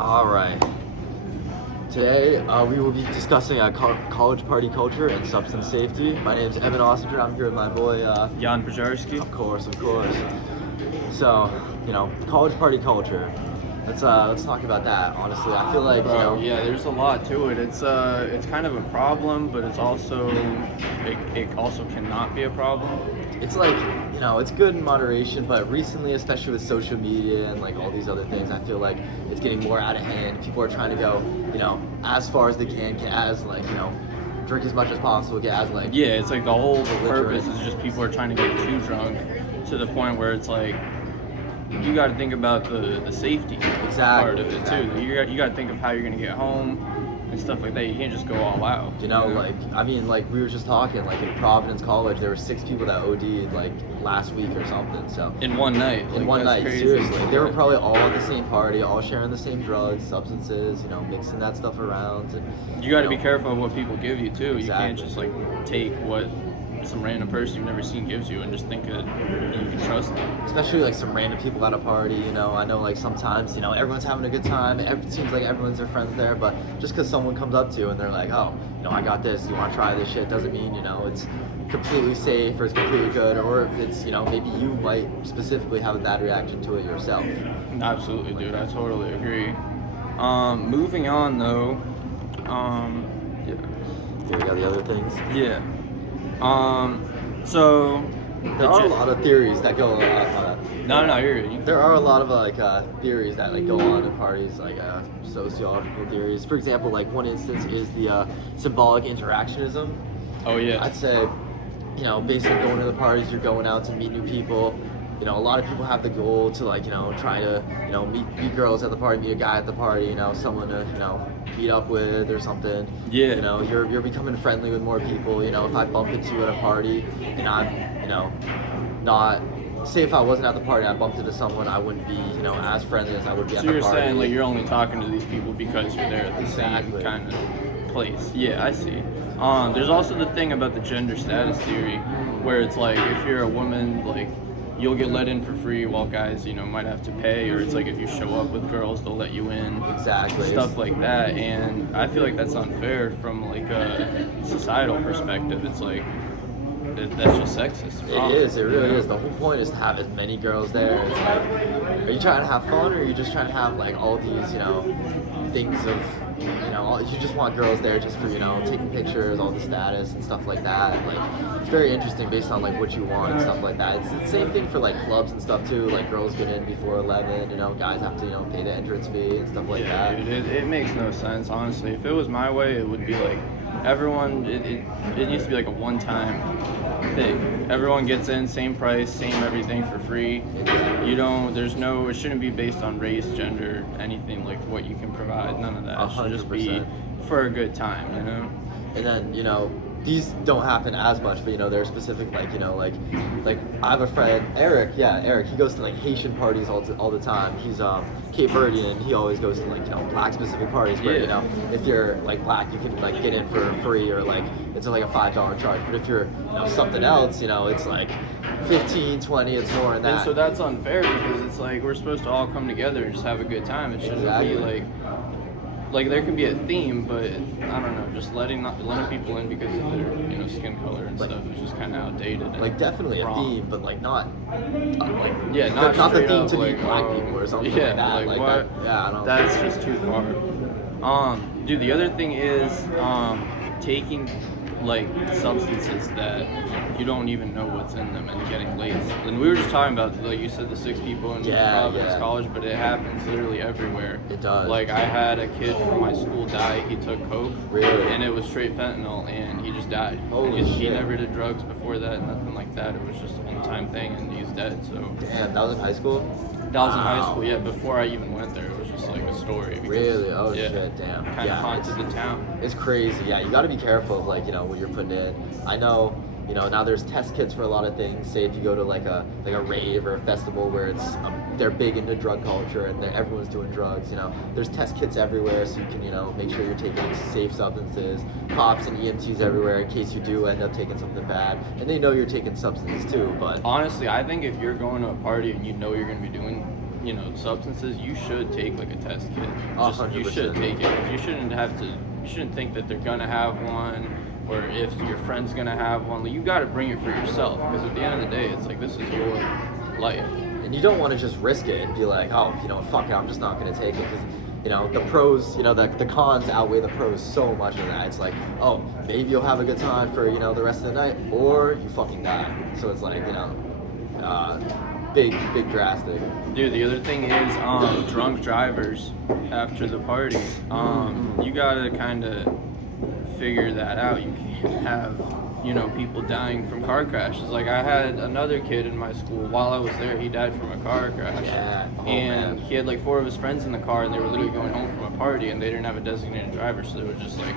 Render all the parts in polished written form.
All right. Today, we will be discussing college party culture and substance safety. My name is Evan Ossinger. I'm here with my boy, Jan Pajarski. of course. So, college party culture. Let's talk about that. Honestly, I feel like Yeah, there's a lot to it. It's kind of a problem, but it also cannot be a problem. it's like it's good in moderation, but recently, especially with social media and like all these other things, I feel like it's getting more out of hand. People are trying to go as far as they can, get as drink as much as possible, get as Yeah, it's like the whole belligerent. purpose is just people are trying to get too drunk to the point where it's like you got to think about the safety part of it too. You got to think of how you're gonna get home and stuff like that. You can't just go all out. Like we were just talking, like in Providence College, there were 6 people that OD'd like last week or something. So In one night. in one that's night, crazy. seriously, they were probably all at the same party, all sharing the same drugs, substances, mixing that stuff around. And You got to be careful of what people give you too. You can't Exactly. just like take what some random person you've never seen gives you and just think that you can trust them. Especially like some random people at a party, I know like sometimes, everyone's having a good time. It seems like everyone's their friends there, but just because someone comes up to you and they're like, oh, I got this, you want to try this shit, doesn't mean, it's completely safe or it's completely good, or if it's, maybe you might specifically have a bad reaction to it yourself. Absolutely, dude. I totally agree. Moving on though. Yeah. Here we got the other things. Yeah. So. There are a lot of theories that go on. No, you're good. There are a lot of theories that go on in parties, sociological theories. For example, like one instance is the symbolic interactionism. Oh yeah. I'd say, basically going to the parties, you're going out to meet new people. A lot of people have the goal to try to meet girls at the party, meet a guy at the party, someone to meet up with or something. Yeah. You're becoming friendly with more people. If I bump into you at a party and I'm not, say if I wasn't at the party, I bumped into someone, I wouldn't be as friendly as I would be at So the you're party. saying like you're only talking to these people because you're there at the Exactly. same kind of place. Yeah, I see. There's also the thing about the gender status theory, where it's like if you're a woman, like you'll get let in for free, while guys, might have to pay, or it's like if you show up with girls, they'll let you in. Exactly. Stuff like that, and I feel like that's unfair from like a societal perspective. It's like that's just sexist. It is. It really is. The whole point is to have as many girls there. It's like, are you trying to have fun, or are you just trying to have like all these, things of, you just want girls there just for, taking pictures, all the status and stuff like that. Like, it's very interesting based on like what you want and stuff like that. It's the same thing for like clubs and stuff too. Like girls get in before 11. Guys have to, pay the entrance fee and stuff like Yeah, that. dude, it makes no sense, honestly. If it was my way, it would be like everyone, it needs to be like a one-time thing. Everyone gets in, same price, same everything for free. It shouldn't be based on race, gender, anything like what you can provide. None of that. It should just be 100%. for a good time, And then, these don't happen as much, but there are specific like I have a friend, Eric, he goes to like Haitian parties all the time. He's Cape Verdean, and he always goes to like black specific parties where Yeah. if you're like black, you can like get in for free, or like it's like a $5 charge. But if you're something else, it's like 15, 20, it's more than that. And so that's unfair because it's like we're supposed to all come together and just have a good time. It shouldn't Exactly. be like there can be a theme, but I don't know, just letting people in because of their skin color and stuff is just kind of outdated. And like definitely a wrong. theme, but like not like Yeah, not the straight theme up, to meet like, black people or something yeah, like that. like that. what? Yeah, I don't. That's just too far. Dude, the other thing is taking like substances that you don't even know what's in them and getting laced. And we were just talking about, like you said, the 6 people in Providence College, but it happens literally everywhere. It does. Like I had a kid from my school die. He took coke, Really? and it was straight fentanyl, and he just died. Holy and he shit. never did drugs before that, nothing like that. It was just a one-time thing, and he's dead. So Damn, that was in high school? that was in high Wow. school. Yeah, before I even went there, it was just like a story. Because, Really? Oh yeah, shit, damn. Kind of haunted the town. It's crazy. Yeah, you got to be careful of like what you're putting in. I know, now there's test kits for a lot of things. Say if you go to like a rave or a festival where it's they're big into drug culture and everyone's doing drugs. There's test kits everywhere, so you can make sure you're taking safe substances. Cops and EMTs everywhere in case you do end up taking something bad, and they know you're taking substances too. But Honestly, I think if you're going to a party and you know you're going to be doing you know, substances, you should take like a test kit. You 100%. should take it. You shouldn't think that they're gonna have one, or if your friend's gonna have one. Like, you got to bring it for yourself, because at the end of the day, it's like, this is your life. And you don't want to just risk it and be like, oh, you know, fuck it, I'm just not going to take it. Because, you know, the pros, you know, the cons outweigh the pros so much in that. It's like, oh, maybe you'll have a good time for, you know, the rest of the night, or you fucking die. So it's like, you know, big drastic. Dude, the other thing is drunk drivers after the party. You gotta kind of figure that out. You can't have, you know, people dying from car crashes. Like, I had another kid in my school, while I was there, he died from a car crash. Yeah. Oh, and man. he had like 4 of his friends in the car, and they were literally going home from a party, and they didn't have a designated driver, so they were just like,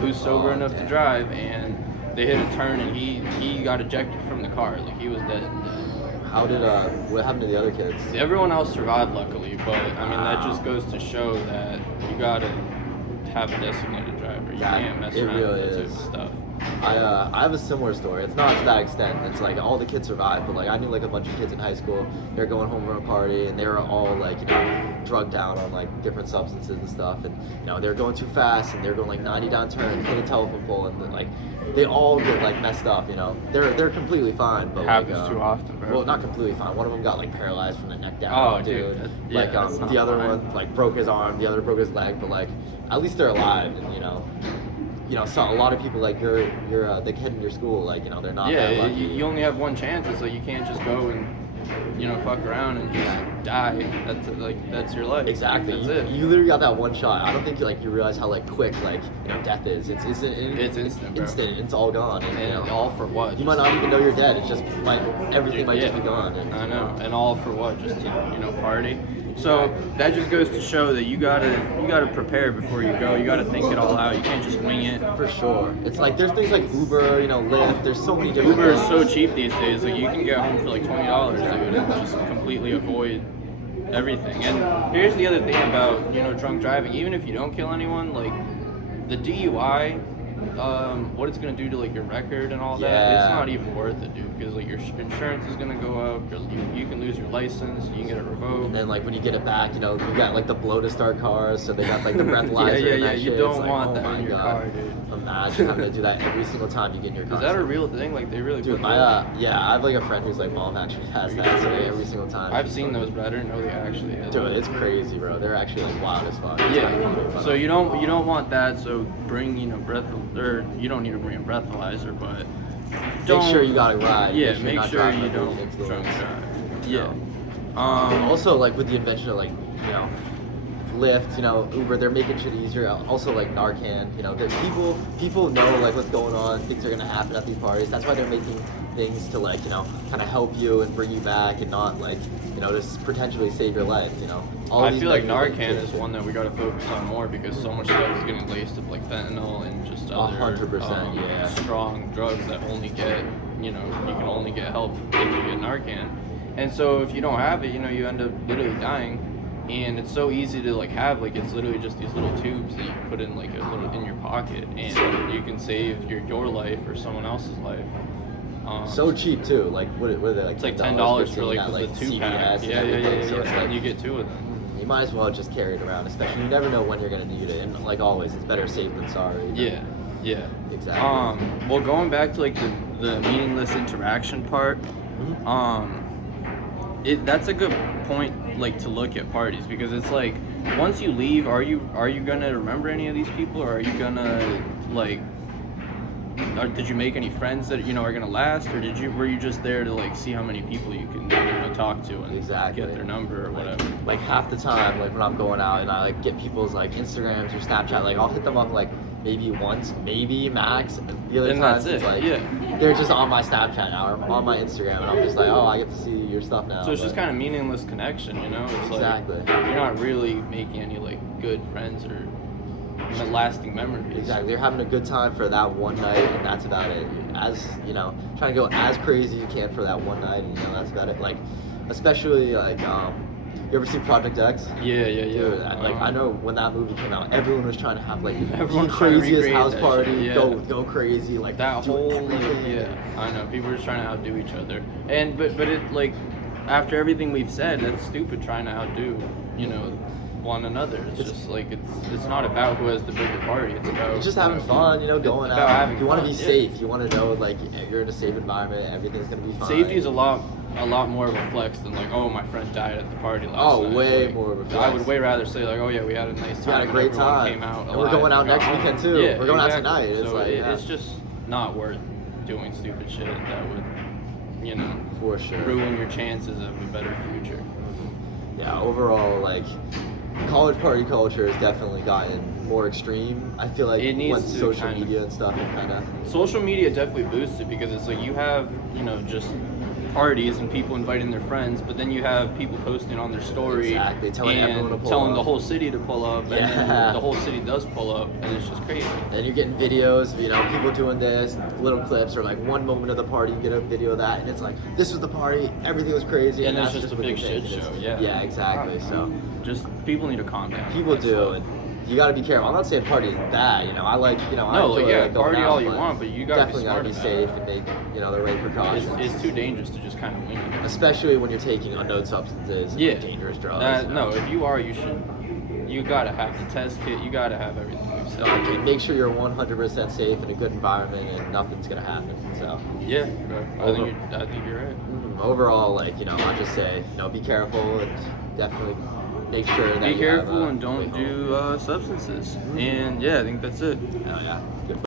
who's sober enough to drive? And they hit a turn, and he got ejected from the car. Like, he was dead. How did, what happened to the other kids? Everyone else survived, luckily, but I mean, that just goes to show that you gotta have a designated driver. You can't mess around with that type of stuff. I have a similar story. It's not to that extent. It's like all the kids survived, but like I knew like a bunch of kids in high school. They were going home from a party, and they were all like, you know, drugged out on like different substances and stuff. And you know, they were going too fast, and they were going like 90 down turn, hit a telephone pole, and then, like they all get like messed up. You know, they're completely fine, but Happens like, too often, bro. Well, not completely fine. One of them got like paralyzed from the neck down. Oh, dude. Like that's not the other fine. one like broke his arm. The other broke his leg. But like at least they're alive, and you know, so a lot of people like you're the kid in your school, like, you know, they're not that Yeah, lucky. you only have one chance. It's like, you can't just go and, you know, fuck around and just die. That's your life. Exactly. That's it. You literally got that one shot. I don't think you realize how like quick like, you know, death is. It's instant, bro. Instant. It's all gone. And, you know, all for what? you might not even know you're dead. It's just everything might just be gone. I know. And all for what? Just to, you know, party. So that just goes to show that you gotta prepare before you go. You gotta think it all out. You can't just wing it. For sure. It's like there's things like Uber, you know, Lyft. There's so many different. Uber is things. so cheap these days. Like, you can get home for like $20, dude, and just completely avoid everything. And here's the other thing about, you know, drunk driving. Even if you don't kill anyone, like the DUI, what it's gonna do to like your record and all that, Yeah. it's not even worth it, dude. Because like your insurance is gonna go up. You can lose your license. You can get it revoked. And then like when you get it back, you know, you got like the blow to start cars, so they got like the breathalyzer. Yeah, and that you shit. don't It's like, want oh that my in your God. car, dude. Imagine having to do that every single time you get in your car. Is that a real thing? Like, they really Dude, put my those? yeah, I have like a friend whose like mom actually has that, so every single time. I've seen those, but I didn't know they actually did. Dude, it's crazy, bro. They're actually like wild as fuck. It's Yeah. kinda funny, but, So you don't want that. So bring, you know, you don't need to bring a breathalyzer, but make sure you got it right. Yeah, you're make not sure driving you under the don't influence, drunk drive. you Yeah. know. Also, like with the invention of like, you know, Lyft, you know, Uber, they're making shit easier. Also, like Narcan, you know, people know like what's going on, things are gonna happen at these parties. That's why they're making things to like, you know, kind of help you and bring you back, and not like, you know, just potentially save your life. You know, I feel like negative Narcan things. is one that we got to focus on more, because so much stuff is getting laced with like fentanyl and just other 100%, yeah. strong drugs that only get, you know, you can only get help if you get Narcan. And so if you don't have it, you know, you end up literally dying. And it's so easy to like have, like, it's literally just these little tubes that you put in like a little in your pocket, and you can save your life or someone else's life. So cheap too. Like what are they like? It's like $10 $10 for like the 2-pack. CVS and Yeah, everything, so it's And like, you get 2 of them. you might as well just carry it around, especially you never know when you're gonna need it. And like always, it's better safe than sorry. Yeah, yeah. Exactly. Well, going back to like the meaningless interaction part, that's a good point, like, to look at parties, because it's like, once you leave, are you gonna remember any of these people, or are you gonna like, or did you make any friends that, you know, are gonna last, or were you just there to like see how many people you can, you know, talk to and Exactly. get their number or whatever? Like half the time, like when I'm going out and I like get people's like Instagrams or Snapchat, like I'll hit them up like maybe once, maybe max. And the other And times that's it's it, like yeah. they're just on my Snapchat now or on my Instagram, and I'm just like, oh, I get to see your stuff now. So it's just but- kind of meaningless connection, you know? It's like, Exactly. you're not really making any like good friends or lasting memories. Exactly. You're having a good time for that one night, and that's about it. As you know, trying to go as crazy as you can for that one night, and you know that's about it. Like, especially like, you ever see Project X? Yeah. Dude, I know when that movie came out, everyone was trying to have like the Everyone's trying to craziest recreate house that party, shit, yeah. go crazy, like That do whole, like, everything. yeah, I know, people are just trying to outdo each other, and but it, like, after everything we've said, that's stupid trying to outdo, you know, one another. It's just like it's not about who has the bigger party. It's about It's just having fun, you know, going about out. having You want to fun, be yeah. safe. You want to know, like, you're in a safe environment. Everything's gonna be fine. Safety is a lot more of a flex than like, oh, my friend died at the party last Oh, night. way Like, more of a I flex. would way rather say like, oh yeah, we had a nice time. We had a and great everyone time. Came out And we're alive going out and got next home. weekend, too. Yeah, We're going out exactly. tonight. It's So like, yeah. it's just not worth doing stupid shit that would, you know, For sure. ruin your chances of a better future. Yeah, overall, like, college party culture has definitely gotten more extreme. I feel like It needs once to social kind of- media and stuff have kind of. Social media definitely boosts it because it's like you have, you know, just parties and people inviting their friends, but then you have people posting on their story Exactly, telling and everyone to pull telling up. the whole city to pull up, and Yeah. then the whole city does pull up, and it's just crazy. And you're getting videos of, you know, people doing this, little clips, or like one moment of the party, you get a video of that, and it's like, this was the party, everything was crazy. And it's that's just a what big you think, shit and it's- show, yeah. Yeah, exactly. So Just people need to calm down. people That's do, stuff. and you got to be careful. I'm not saying party is bad, you know. I like, you know, I No, like, enjoy, yeah, like, going party out, all you want, but you gotta be definitely smart gotta be about safe it. and make, you know, the right precautions. It's too dangerous to just kind of wing it. Especially when you're taking unknown substances and Yeah, like, dangerous drugs. That, you know. no, if you are, you gotta have the test kit. You gotta have everything we've said. Like, make sure you're 100% safe in a good environment and nothing's gonna happen. So Yeah, I think you're right. overall, like, you know, I'll just say, you know, be careful and definitely make sure that Be you have careful a and don't way home. do substances. And yeah, I think that's it. Hell yeah. Good